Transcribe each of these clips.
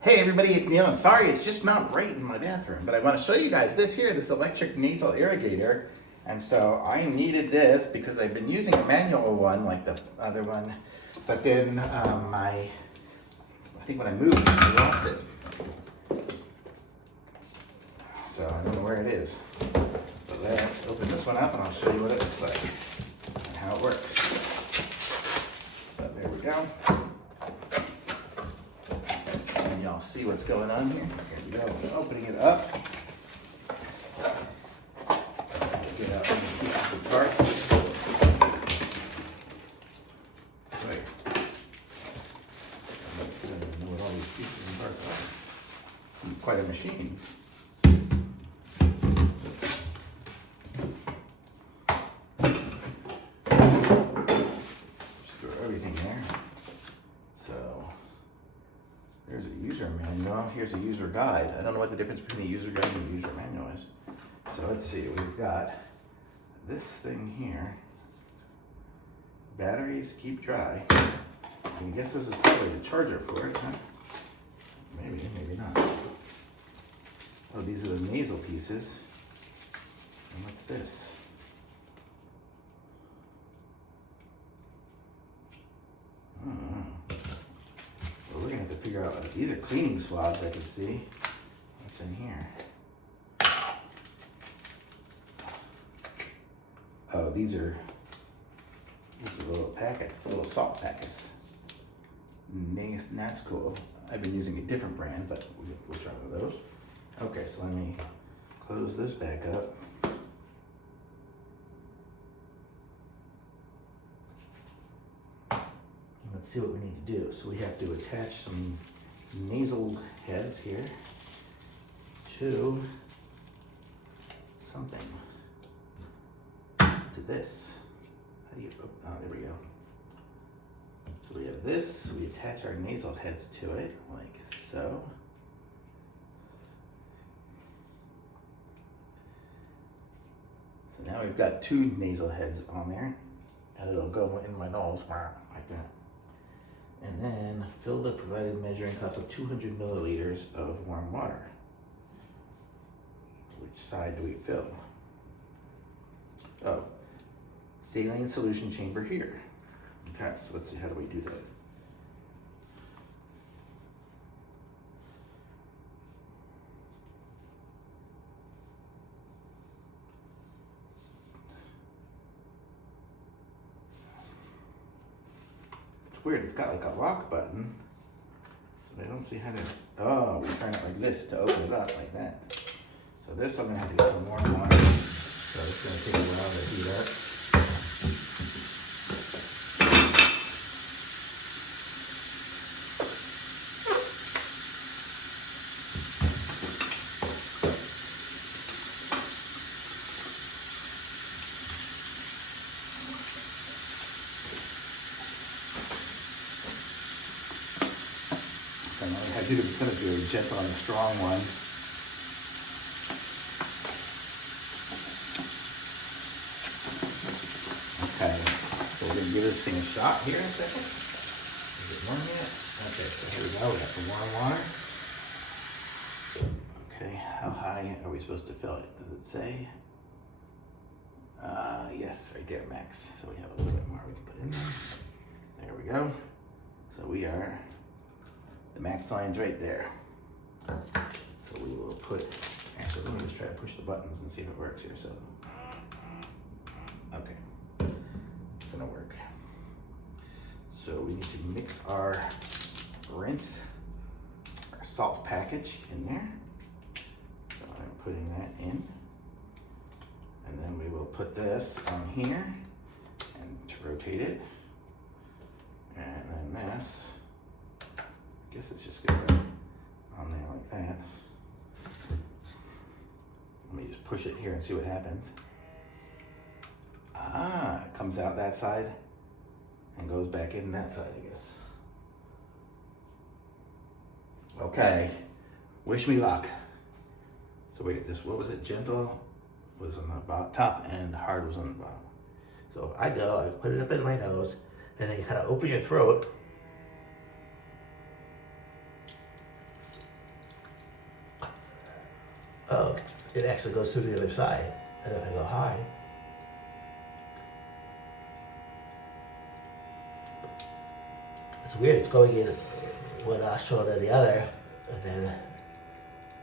Hey everybody, it's Neil, and sorry it's just not right in my bathroom, but I want to show you guys this here, this electric nasal irrigator. And so I needed this because I've been using a manual one like the other one, but then I think when I moved, I lost it. So I don't know where it is. But let's open this one up and I'll show you what it looks like and how it works. So there we go. And y'all see what's going on here. Here we go. I'm opening it up. Get out these pieces of parts. Wait. I don't know what all these pieces and parts are. It's quite a machine. There's a user manual. Here's a user guide. I don't know what the difference between a user guide and a user manual is. So let's see. We've got this thing here. Batteries keep dry. I guess this is probably the charger for it, huh? Maybe, maybe not. Oh, these are the nasal pieces. And what's this? We're gonna have to figure out, these are cleaning swabs I can see. What's in here? Oh, these are little packets, little salt packets. Nascool. I've been using a different brand, but we'll try one of those. Okay, so let me close this back up. Let's see what we need to do. So we have to attach some nasal heads here to something, to this. How do you, oh, there we go. So we have this, we attach our nasal heads to it, like so. So now we've got two nasal heads on there, and it'll go in my nose, like that. And then fill the provided measuring cup with 200 milliliters of warm water. Which side do we fill? Oh, saline solution chamber here. Okay, so let's see, how do we do that? Weird, it's got like a lock button, but I don't see how to, oh, we turn it like this to open it up like that. So this, I'm gonna have to get some warm water. So it's gonna take a while to heat up. I do instead of doing gentle on the strong one. Okay, so we're gonna give this thing a shot here in a second. Is it warm yet? Okay, so here we go. We got some warm water. Okay, how high are we supposed to fill it? Does it say? Yes, right there, max. So we have a little bit more we can put in there. There we go. So we are. The max line's right there. So we will put, actually let me just try to push the buttons and see if it works here. So, okay, it's gonna work. So we need to mix our rinse, our salt package in there. So I'm putting that in. And then we will put this on here and to rotate it. And then this, I guess it's just gonna go on there like that. Let me just push it here and see what happens. Ah, it comes out that side and goes back in that side, I guess. Okay, wish me luck. So wait, this, what was it? Gentle was on the top and hard was on the bottom. So I go, I put it up in my nose, and then you kind of open your throat Oh, it actually goes through the other side. And if I go high, it's weird. It's going in one nostril and then the other, and then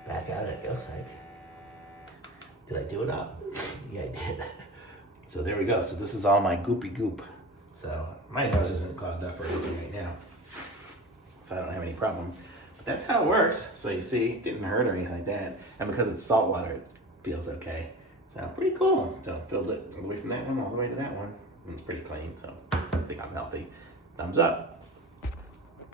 back out. It goes like. Did I do it up? Yeah, I did. So there we go. So this is all my goopy goop. So my nose isn't clogged up or anything right now. So I don't have any problem. But that's how it works. So you see, it didn't hurt or anything like that. And because it's salt water, it feels okay. So pretty cool. So filled it all the way from that one all the way to that one. And it's pretty clean. So I think I'm healthy. Thumbs up.